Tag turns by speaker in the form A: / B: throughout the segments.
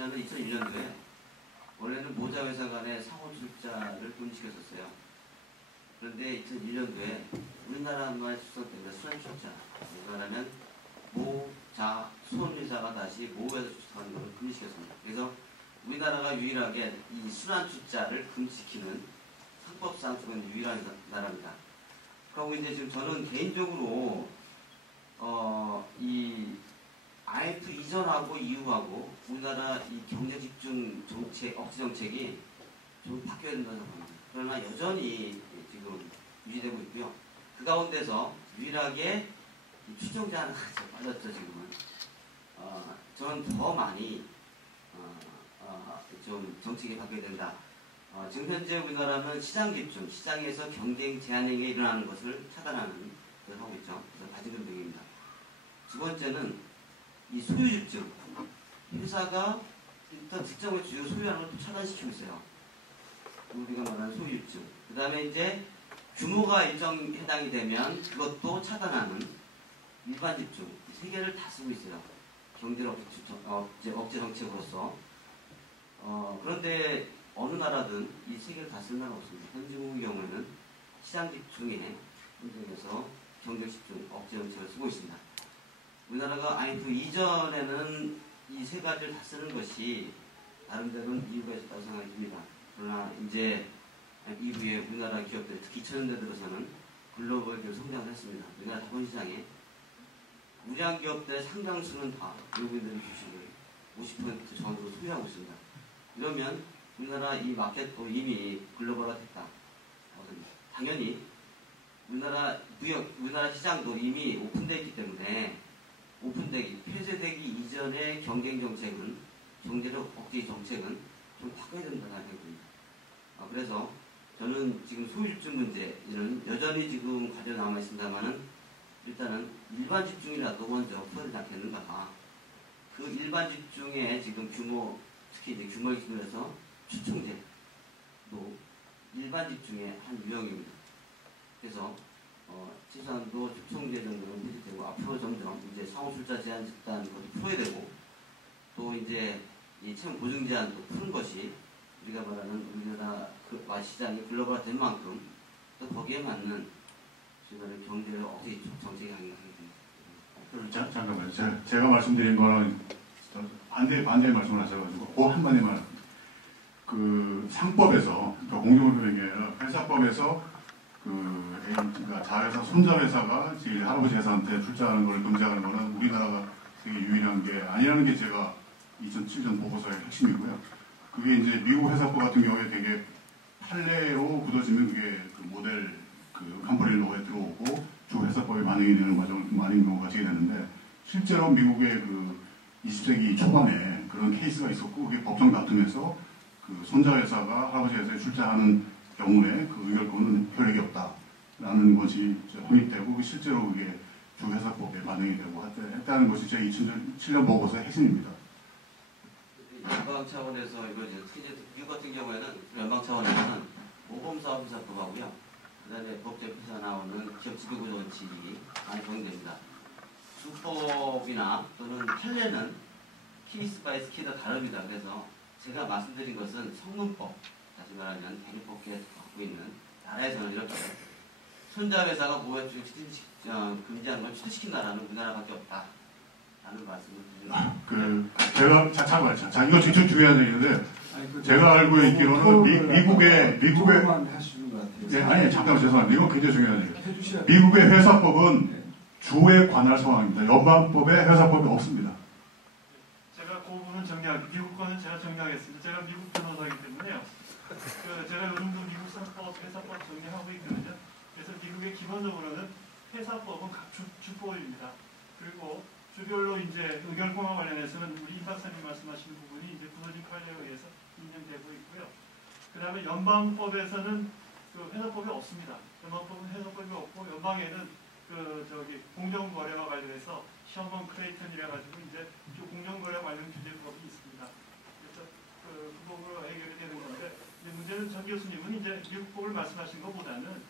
A: 출자는 2001년도에 원래는 모자 회사 간의 상호 출자를 금지했었어요. 그런데 2001년도에 우리나라만 수속된다 수산 출자. 말하면 모, 자, 손 회사가 다시 모에서 출자하는 것을 금지시켰습니다. 그래서 우리나라가 유일하게 이 순환 출자를 금지시키는 상법상 은 유일한 나라입니다. 그리고 이제 지금 저는 개인적으로 어, 이 IF 이전하고 이후하고 우리나라 이 경제 집중 정책, 억지 정책이 좀 바뀌어야 된다고 생각합니다. 그러나 여전히 지금 유지되고 있고요. 그 가운데서 유일하게 추정자 하나 빠졌죠, 지금은. 어, 저는 더 많이 어, 어, 좀 정책이 바뀌어야 된다. 어, 지금 현재 우리나라는 시장 집중, 시장에서 경쟁 제한행위가 일어나는 것을 차단하는 것을 하고 있죠. 그래서 바지금등입니다. 두 번째는 이 소유집중. 회사가 일단 특정을 주요 소유하는 걸 차단시키고 있어요. 우리가 말하는 소유집중. 그 다음에 이제 규모가 일정 해당이 되면 그것도 차단하는 일반 집중. 세 개를 다 쓰고 있어요. 경제를 억제, 억제 정책으로서. 어, 그런데 어느 나라든 이 세 개를 다 쓰는 나라 없습니다. 현지국의 경우에는 시장 집중에 현장에서 경제 집중 억제 정책을 쓰고 있습니다. 우리나라가 IMF 이전에는 이 세 가지를 다 쓰는 것이 나름대로는 이유가 있었다고 생각이 듭니다. 그러나 이제 이후에 우리나라 기업들 특히 2000년대 들어서는 글로벌 기업 성장을 했습니다. 우리나라 자본시장에 우량 기업들의 상당수는 다 외국인들의 주식을 50% 전으로 소유하고 있습니다. 이러면 우리나라 이 마켓도 이미 글로벌화 됐다. 당연히 우리나라 무역, 우리나라 시장도 이미 오픈되어 있기 때문에 오픈되기, 폐쇄되기 이전의 경쟁 정책은, 경제력 억제 정책은 좀 바꿔야 된다는 생각이 듭니다. 아, 그래서 저는 지금 소유집중 문제는 여전히 지금 과제 남아 있습니다만은 일단은 일반 집중이라도 먼저 풀어야 않겠는가. 그 일반 집중의 지금 규모, 특히 이제 규모 기준에서 추총제도 일반 집중의 한 유형입니다. 그래서 어, 지산도 추총제 정도는 폐지되고 앞으로 점점 이제 상호술자 제한 집단 것도 풀어야 되고 또 이제 이 채무 보증 제한도 푸는 것이 우리가 말하는 우리나라 그 시장이 글로벌화 된 만큼 또 거기에 맞는 주변의 경제를 어떻게 정책이 하게 됩니다.
B: 자, 잠깐만요. 제가, 제가 말씀드린 거는 반대, 반대 말씀을 하셔가지고, 그 한마디만. 그 상법에서, 그러니까 공정거래이 아니라 회사법에서 그, 그러니까 자회사, 손자 회사가 제일 할아버지 회사한테 출자하는 걸 금지하는 거는 우리나라가 되게 유일한 게 아니라는 게 제가 2007년 보고서의 핵심이고요. 그게 이제 미국 회사법 같은 경우에 되게 판례로 굳어지면 그게 그 모델 그 캄프렐로에 들어오고 주 회사법에 반영이 되는 과정을 많은 경우가 지게 되는데 실제로 미국의 그 20세기 초반에 그런 케이스가 있었고 그게 법정 다툼에서 그 손자 회사가 할아버지 회사에 출자하는 경우에 그 의결권은 효력이 없다라는 것이 확립되고 실제로 그게 주 회사법에 반영이 되고 했다는 것이 제 2007년 보고서의 핵심입니다.
A: 연방 차원에서 이거 이제 특히 이제 미국 같은 경우에는 연방 차원에서는 모범사업사법하고요. 그다음에 법제표에서 나오는 기업 지배구조 원칙이 많이 적용됩니다. 수법이나 또는 판례는 케이스 바이 스키가 다릅니다. 그래서 제가 말씀드린 것은 성문법, 다시 말하면 대리법계 갖고 있는 나라에서는 이렇게 손자 회사가 모여주고 어, 금지하는 걸 취소시킨 나라는 우리나라밖에 없다. 라는 말씀을 드립니다.
B: 그, 제가, 자, 잠깐만, 자, 자, 이거 진짜 중요한 얘기인데, 그 제가 알고 있기로는 미, 미국의, 미국의, 예, 아니, 잠깐만, 죄송합니다. 이건 굉장히 중요한 얘기예요. 미국의 회사법은 네. 주에 관할 상황입니다. 연방법에 회사법이 없습니다.
C: 제가 그 부분은 정리할, 미국 거는 제가 정리하겠습니다. 제가 미국 변호사이기 때문에요. 그 제가 요즘도 미국 상법, 회사법 정리하고 있거든요. 그래서 미국의 기본적으로는 회사법은 각 주, 주법입니다. 그리고 주별로 이제 의결권과 관련해서는 우리 임 박사님 말씀하신 부분이 이제 부서진 칼리에 의해서 인정되고 있고요. 그 다음에 연방법에서는 그 회사법이 없습니다. 연방법은 회사법이 없고 연방에는 그 저기 공정거래와 관련해서 셔먼 크레이턴이라 가지고 이제 공정거래 관련 규제법이 있습니다. 그래서 그, 그 부분으로 해결이 되는 건데 문제는 전 교수님은 이제 미국법을 말씀하신 것보다는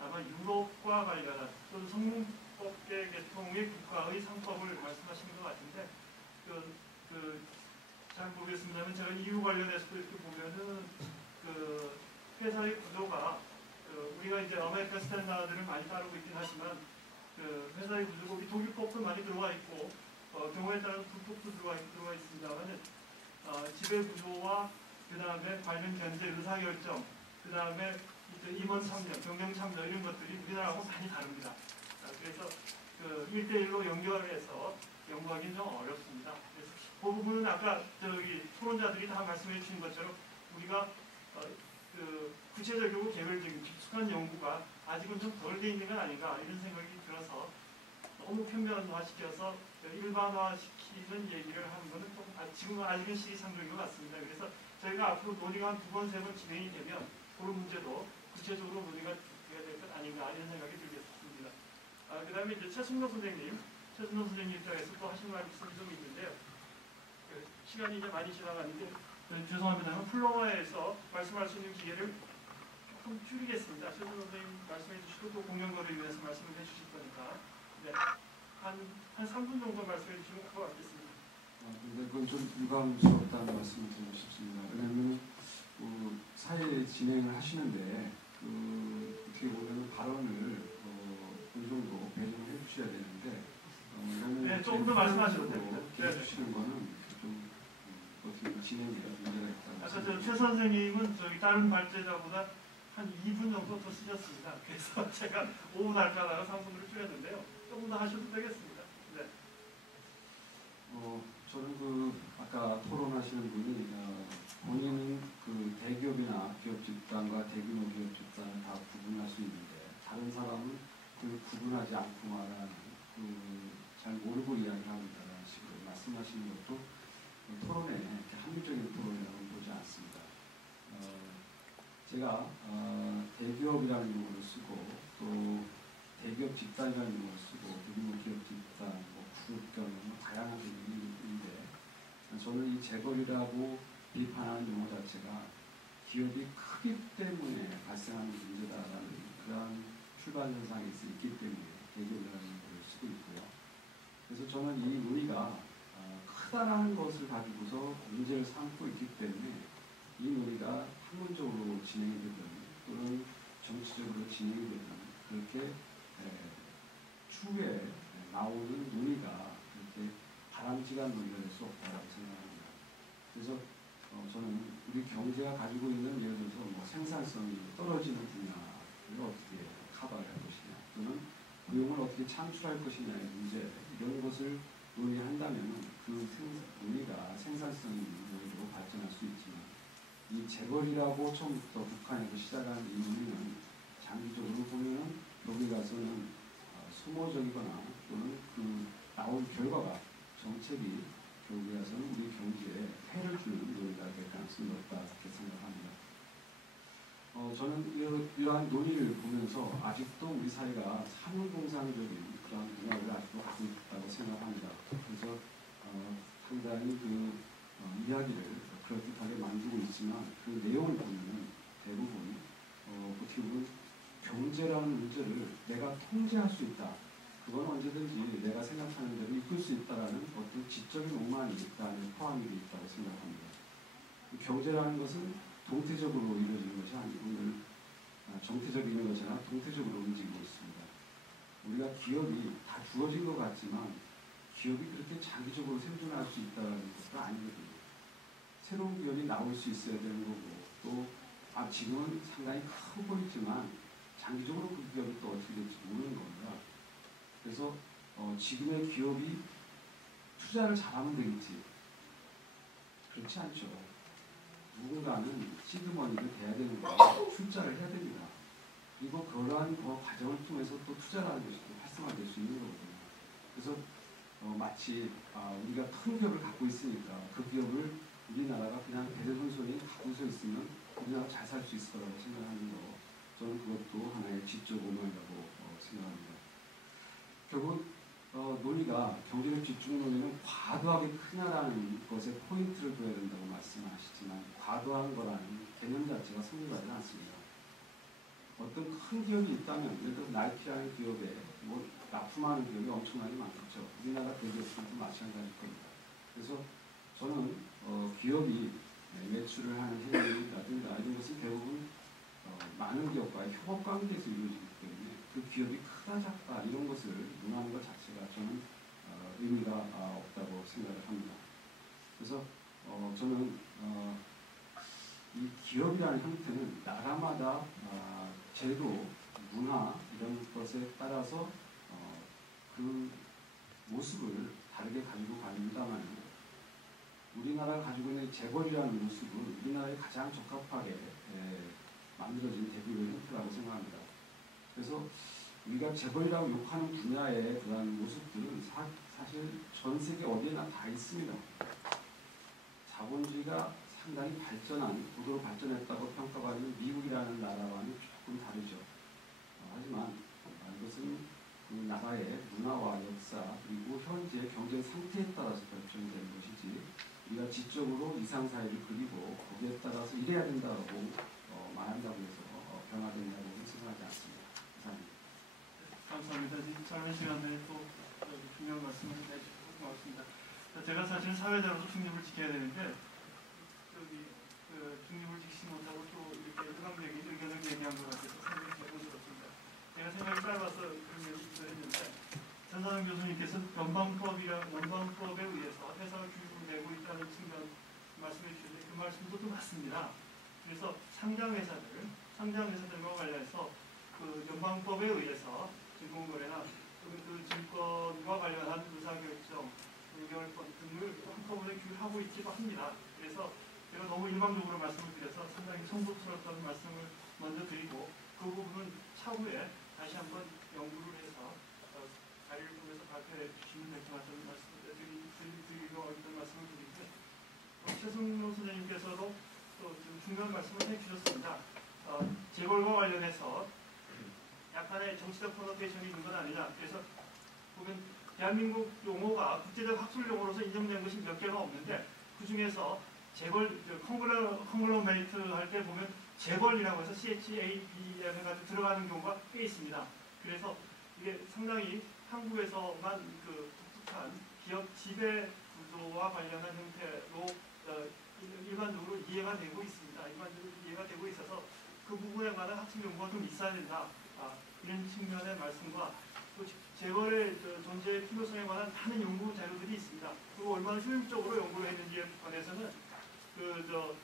C: 아마 유럽과 관련한 또는 성문 법계 계통의 국가의 상법을 말씀하시는 것 같은데 그, 그 잘 모르겠습니다만 제가 이유 관련해서도 이렇게 보면은 그 회사의 구조가 그 우리가 이제 아메리칸 스탠다드를 많이 따르고 있긴 하지만 그 회사의 구조가 독일법도 많이 들어와 있고 어, 경우에 따라서 불법도 들어와, 있- 들어와 있습니다만 어, 지배 구조와 그 다음에 관련 견제 의사결정 그 다음에 임원 참여, 경영 참여 이런 것들이 우리나라하고 많이 다릅니다. 아, 그래서 그 1대1로 연결해서 연구하기는 좀 어렵습니다. 그래서 그 부분은 아까 저기 토론자들이 다 말씀해 주신 것처럼 우리가 어, 그 구체적이고 개별적인 깊숙한 연구가 아직은 좀 덜 돼 있는 건 아닌가 이런 생각이 들어서 너무 편면화시켜서 일반화시키는 얘기를 하는 것은 좀 아, 지금은 아직은 시기상조인 것 같습니다. 그래서 저희가 앞으로 논의가 한 두 번, 세 번 진행이 되면 그런 문제도 구체적으로 논의가 돼야 될 것 아닌가 이런 생각이 들겠습니다. 아, 그 다음에 이제 최순로 선생님, 최순로 선생님 입장에서 또 하신 말씀이 좀 있는데요. 그 시간이 이제 많이 지나갔는데 네, 죄송합니다만 플로어에서 말씀할 수 있는 기회를 조금 줄이겠습니다. 최순로 선생님 말씀해 주시고 또 공연거를 위해서 말씀을 해 주실 거니까 네. 한, 한 3분 정도 말씀해 주시면 같겠습니다.
D: 아, 근데 그건 좀 유감스럽다는 말씀을 드리고 싶습니다. 왜냐하면 그 사회 진행을 하시는데 그 어떻게 보면 발언을 어, 어느 정도 배정을 해주셔야 되는데 어,
C: 네, 조금 더 말씀하셔도 됩니다. 네, 네.
D: 해주시는 거는 좀 음, 어떻게 진행에 문제가 있다고
C: 아까 저. 최 선생님은 저기 다른 발제자보다 한 2분 정도 더 쓰셨습니다. 그래서 제가 5분 할까 하다가 3분으로 줄였는데요. 조금 더 하셔도 되겠습니다. 네.
D: 어, 저는 그 아까 토론하시는 분이 어, 본인은 그 대기업이나 기업 집단과 대규모 기업 집단을 다 구분할 수 있는데 다른 사람은 그 구분하지 않고 말하는 그잘 모르고 이야기합니다라는 식으로 말씀하시는 것도 그 토론에 합리적인 토론이라고 보지 않습니다. 어, 제가 기업이라는 용어를 쓰고 또 대기업 집단이라는 용어를 쓰고 대규모 기업 집단, 뭐 그룹견, 뭐 다양한 의미가 있는데 저는 이 재벌이라고 비판하는 용어 자체가 기업이 크기 때문에 발생하는 문제다라는 그러한 출발 현상이 있- 있기 때문에 대기업이라는 용어를 쓰고 있고요. 그래서 저는 이 논의가 어, 크다라는 것을 가지고서 문제를 삼고 있기 때문에 이 논의가 학문적으로 진행이 되든 또는 정치적으로 진행이 되든 그렇게 에, 추후에 나오는 논의가 그렇게 바람직한 논의가 될 수 없다고 생각합니다. 그래서 어, 저는 우리 경제가 가지고 있는 예를 들어서 뭐 생산성이 떨어지는 분야를 어떻게 커버할 것이냐 또는 고용을 어떻게 창출할 것이냐의 문제 이런 것을 논의한다면 그 생, 논의가 생산성 있는 논의로 발전할 수 있지만 이 재벌이라고 처음부터 북한에서 시작한 이 논의는 장기적으로 보면은 여기 가서는 어, 소모적이거나 또는 그 나온 결과가 정책이 결국에 가서는 우리 경제에 해를 주는 논의가 될 가능성이 높다 이렇게 생각합니다. 어, 저는 이- 이러한 논의를 보면서 아직도 우리 사회가 사무공상적인 그런 문화를 아직도 갖고 있다고 생각합니다. 그래서 어, 상당히 그 어, 이야기를 그럴듯하게 만들고 있지만 그 내용을 보면 대부분 어, 어떻게 보면 경제라는 문제를 내가 통제할 수 있다. 그건 언제든지 내가 생각하는 대로 이끌 수 있다라는 어떤 지적인 오만이 있다는 포함이 되어 있다고 생각합니다. 이 경제라는 것은 동태적으로 이루어지는 것이 아니고 늘 아, 정태적인 것이 아니라 동태적으로 움직이고 있습니다. 우리가 기업이 다 주어진 것 같지만 기업이 그렇게 장기적으로 생존할 수 있다는 것도 아니거든요. 새로운 기업이 나올 수 있어야 되는 거고 또 아, 지금은 상당히 커 보이지만 장기적으로 그 기업이 또 어떻게 될지 모르는 겁니다. 그래서 어, 지금의 기업이 투자를 잘하면 되겠지. 그렇지 않죠. 누군가는 시드머니를 대야 되는 거예요. 출자를 해야 됩니다. 그리고 그러한 그 과정을 통해서 또 투자라는 것이 또 활성화될 수 있는 거거든요. 그래서 어, 마치 아, 우리가 큰 기업을 갖고 있으니까 그 기업을 우리나라가 그냥 대대손손이 갖고서 있으면 우리나라 잘 살 수 있을 거라고 생각하는 거 저는 그것도 하나의 지적 오만이라고 어, 생각합니다. 결국 어, 논의가 경제력 집중 논의는 과도하게 크냐라는 것에 포인트를 둬야 된다고 말씀하시지만 과도한 거라는 개념 자체가 성립하지 않습니다. 어떤 큰 기업이 있다면 예를 들어 나이키라는 기업에 뭐 납품하는 기업이 엄청나게 많겠죠. 우리나라 대기업들도 마찬가지일 겁니다. 그래서 저는 어, 기업이 매출을 하는 행위라든가 이런 것은 결국은 어, 많은 기업과의 협업 관계에서 이루어지기 때문에 그 기업이 크다 작다 이런 것을 문하는 것 자체가 저는 어, 의미가 아, 없다고 생각을 합니다. 그래서 어, 저는 어, 이 기업이라는 형태는 나라마다 아, 제도, 문화 이런 것에 따라서 어, 그 모습을 다르게 가지고 갑니다만 우리나라가 가지고 있는 재벌이라는 모습은 우리나라에 가장 적합하게 에, 만들어진 대비의 형태라고 생각합니다. 그래서 우리가 재벌이라고 욕하는 분야의 그러한 모습들은 사, 사실 전 세계 어디에나 다 있습니다. 자본주의가 상당히 발전한, 고도로 발전했다고 평가받는 미국이라는 나라와는 조금 다르죠. 어, 하지만 어, 이것은 그 나라의 문화와 역사 그리고 현재 경제 상태에 따라서 결정되는 것이지 우리가 지적으로 이상 사회를 그리고 거기에 따라서 이래야 된다고 어, 말한다고 해서 어, 변화된다고는 생각하지 않습니다. 감사합니다.
C: 감사합니다. 짧은 시간 내에 또 어, 중요한 말씀을 해주셔서 고맙습니다. 자, 제가 사실 사회자로서 중립을 지켜야 되는데 여기 그 중립을 지키지 못하고 또 이렇게 일방적인 의견을 얘기한 것 같아서 상당히 죄송스럽습니다. 제가 생각이 짧아서 그런 얘기를 했는데 전사장 교수님께서 연방법이랑 연방법에 의해서 회사 규율을 내고 있다는 측면 말씀해 주셨는데 그 말씀도 또 맞습니다. 그래서 상장 회사들, 상장 회사들과 관련해서 그 연방법에 의해서 증권거래나 그 증권과 관련한 의사결정, 의결권 등을 한꺼번에 규율하고 있기도 합니다. 그래서 제가 너무 일방적으로 말씀을 드려서 상당히 성급스럽다는 말씀을 먼저 드리고 그 부분은 차후에 다시 한번 연구를 해서 어, 자료를 통해서 발표해 주시면 될 것 같다는 드리, 있던 말씀을 드리고 어, 최승용 선생님께서도 또 중요한 말씀을 해주셨습니다. 어, 재벌과 관련해서 약간의 정치적 코노테이션이 있는 건 아니냐. 그래서 보면 대한민국 용어가 국제적 학술 용어로서 인정된 것이 몇 개가 없는데 그 중에서 재벌 콩글러 콩글로메이트 할 때 보면 재벌이라고 해서 CHABM 해가지고 들어가는 경우가 꽤 있습니다. 그래서 이게 상당히 한국에서만 그 독특한 기업 지배 구조와 관련한 형태로 어, 일- 일반적으로 이해가 되고 있습니다. 일반적으로 이해가 되고 있어서 그 부분에 관한 학술 연구가 좀 있어야 된다. 아, 이런 측면의 말씀과 또 재벌의 저 존재의 필요성에 관한 많은 연구 자료들이 있습니다. 그리고 얼마나 효율적으로 연구를 했는지에 관해서는 그 저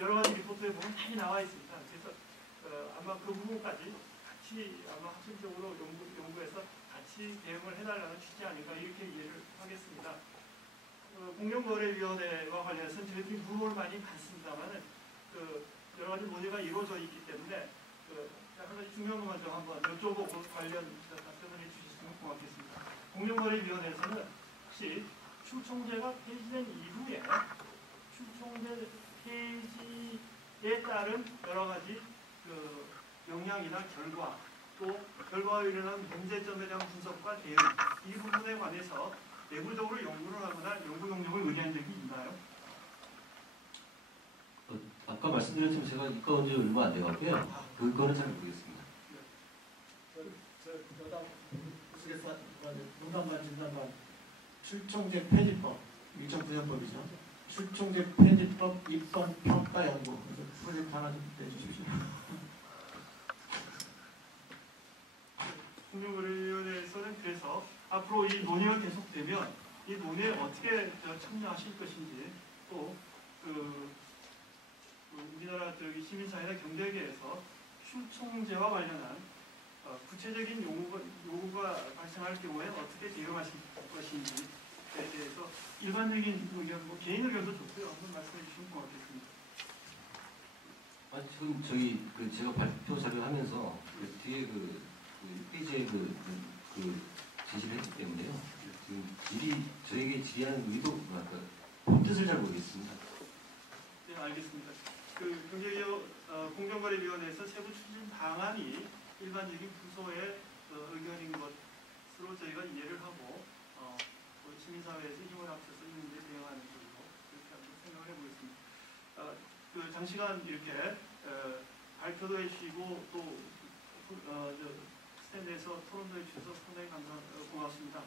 C: 여러 가지 리포트에 보면 많이 나와 있습니다. 그래서 어, 아마 그 부분까지 같이 아마 학술적으로 연구, 연구해서 같이 대응을 해달라는 취지 아닌가 이렇게 이해를 하겠습니다. 어, 공정거래위원회와 관련해서 저희들이 물어볼 많이 많습니다만은 그 여러 가지 논의가 이루어져 있기 때문에 그한 가지 중요한 것 먼저 한번 여쭤보고 관련 답변을 해주셨으면 고맙겠습니다. 공정거래위원회에서는 혹시 추총재가 폐지된 이후에 추총재 폐지에 따른 여러 가지 그 영향이나 결과 또 결과로 일어난 문제점에 대한 분석과 대응 이 부분에 관해서 내부적으로 연구를 하거나 연구 용역을 의뢰한 적이 있나요?
A: 어, 아까 말씀드렸지만 제가 이과 온지 얼마 안 돼갖고요. 그거는 잘 모르겠습니다.
E: 저 여당 우스갯사 농담반 진담반 출총제 폐지법 2009년법이죠. 출총제 폐지법 입법 평가 연구 프로젝트 하나 좀 내주십시오.
C: 공정거래위원회에서는 그래서 앞으로 이 논의가 계속되면 이 논의에 어떻게 저 참여하실 것인지 또 그 그 우리나라 저기 시민사회나 경제계에서 추총제와 관련한 어, 구체적인 요구가, 요구가 발생할 경우에 어떻게 대응하실 것인지에 대해서 일반적인 의견, 뭐 개인 의견도 좋고요. 한번 말씀해 주시면 고맙겠습니다.
A: 아, 지금 저희 그 제가 발표 자료 하면서 그 뒤에 그, 그 페이지에 그, 그, 그 제시를 했기 때문에요. 지금 질의 저에게 질의하는 의도 뭐랄까 본 뜻을 잘 모르겠습니다.
C: 네, 알겠습니다. 그 경제기업 어, 공정거래위원회에서 세부 추진 방안이 일반적인 부서의 어, 의견인 것으로 저희가 이해를 하고 어, 그 시민사회에서 힘을 합쳐서 이 문제에 대응하는 걸로 그렇게 한번 생각을 해보겠습니다. 어, 그 장시간 이렇게 어, 발표도 해주시고 또 어, 저, 스탠드에서 토론도 해주셔서 상당히 감사 어, 고맙습니다.